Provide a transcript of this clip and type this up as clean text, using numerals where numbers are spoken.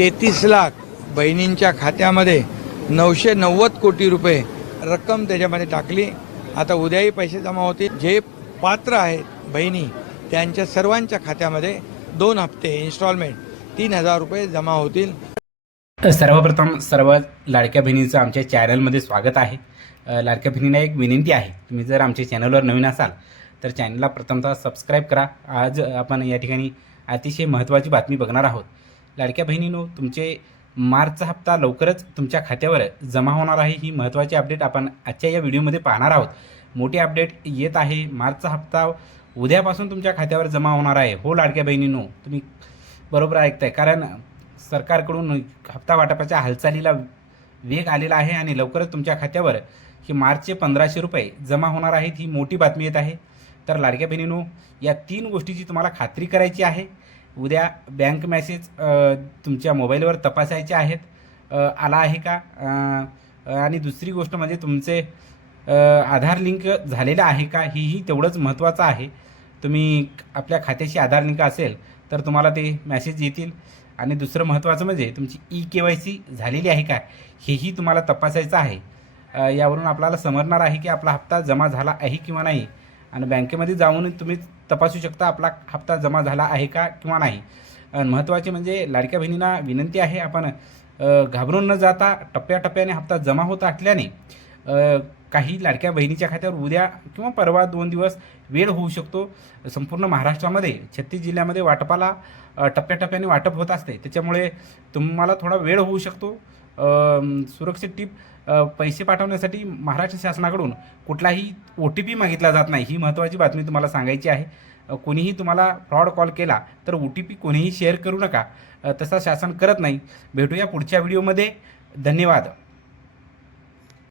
33 लाख बहिणींच्या खात्यामध्ये 990 कोटी रुपये रक्कम त्याच्यामध्ये टाकली। आता उद्याही पैसे जमा होतील। जे पात्र आहेत बहिणी त्यांच्या सर्वांच्या खात्यामध्ये 2 हप्ते इन्स्टॉलमेंट 3000 रुपये जमा होतील। सर्वप्रथम सर्व लाडक्या बहिणींचं आमच्या चॅनलमध्ये स्वागत आहे। लाडक्या बहिणींना एक विनंती आहे, तुम्ही जर आमच्या चॅनलवर नवीन असाल तर चॅनलला प्रथमतः सबस्क्राईब करा। आज आपण या ठिकाणी अतिशय महत्त्वाची बातमी बघणार आहोत। लाडक्या बहिणींनो, तुमचे मार्चचा हप्ता लवकरच तुमच्या खात्यावर जमा होणार आहे। ही महत्त्वाची अपडेट आपण आजच्या या व्हिडिओमध्ये पाहणार आहोत। मोठी अपडेट येत आहे, मार्चचा हप्ता उद्यापासून तुमच्या खात्यावर जमा होणार आहे। हो लाडक्या बहिणींनो, तुम्ही बरोबर ऐकताय, कारण सरकारकडून हप्ता वाटपाच्या हालचालीला वेग आलेला आहे आणि लवकरच तुमच्या खात्यावर ही मार्चचे 1500 रुपये जमा होणार आहेत। ही मोठी बातमी येत आहे। तर लाडक्या बहिणींनो, या 3 गोष्टीची तुम्हाला खात्री करायची आहे। उद्या बँक मेसेज तुमच्या मोबाईलवर तपासायचे आहेत, आला आहे का, आणि दुसरी गोष्ट म्हणजे तुमचे आधार लिंक झालेलं आहे का, ही तेवढंच महत्त्वाचं आहे। तुम्ही आपल्या खात्याशी आधार लिंक असेल तर तुम्हाला ते मेसेज येतील। आणि दुसरं महत्त्वाचं म्हणजे तुमची KYC झालेली आहे का, हेही तुम्हाला तपासायचं आहे। यावरून आपल्याला समजणार आहे की आपला हप्ता जमा झाला आहे किंवा नाही। आणि बँकेमध्ये जाऊन तुम्ही तपासू शकता आपला हप्ता जमा झाला आहे का किंवा नाही। महत्त्वाचे म्हणजे लाडक्या बहिणींना विनंती आहे, आपण घाबरून न जाता टप्प्याटप्प्याने हप्ता जमा होत असल्याने काही लाडक्या बहिणीच्या खात्यावर उद्या किंवा परवा 2 दिवस वेळ होऊ शकतो। संपूर्ण महाराष्ट्रामध्ये 36 जिल्ह्यामध्ये वाटपाला टप्प्याटप्प्याने वाटप होत असते, त्याच्यामुळे तुम्हाला थोडा वेळ होऊ शकतो। सुरक्षित टिप, पैसे पाठवण्यासाठी महाराष्ट्र शासनाकडून कुठलाही OTP मागितला जात नाही। ही महत्त्वाची बातमी तुम्हाला सांगायची आहे। कोणीही तुम्हाला फ्रॉड कॉल केला तर OTP कोणीही शेअर करू नका, तसा शासन करत नाही। भेटूया पुढच्या व्हिडिओमध्ये। धन्यवाद।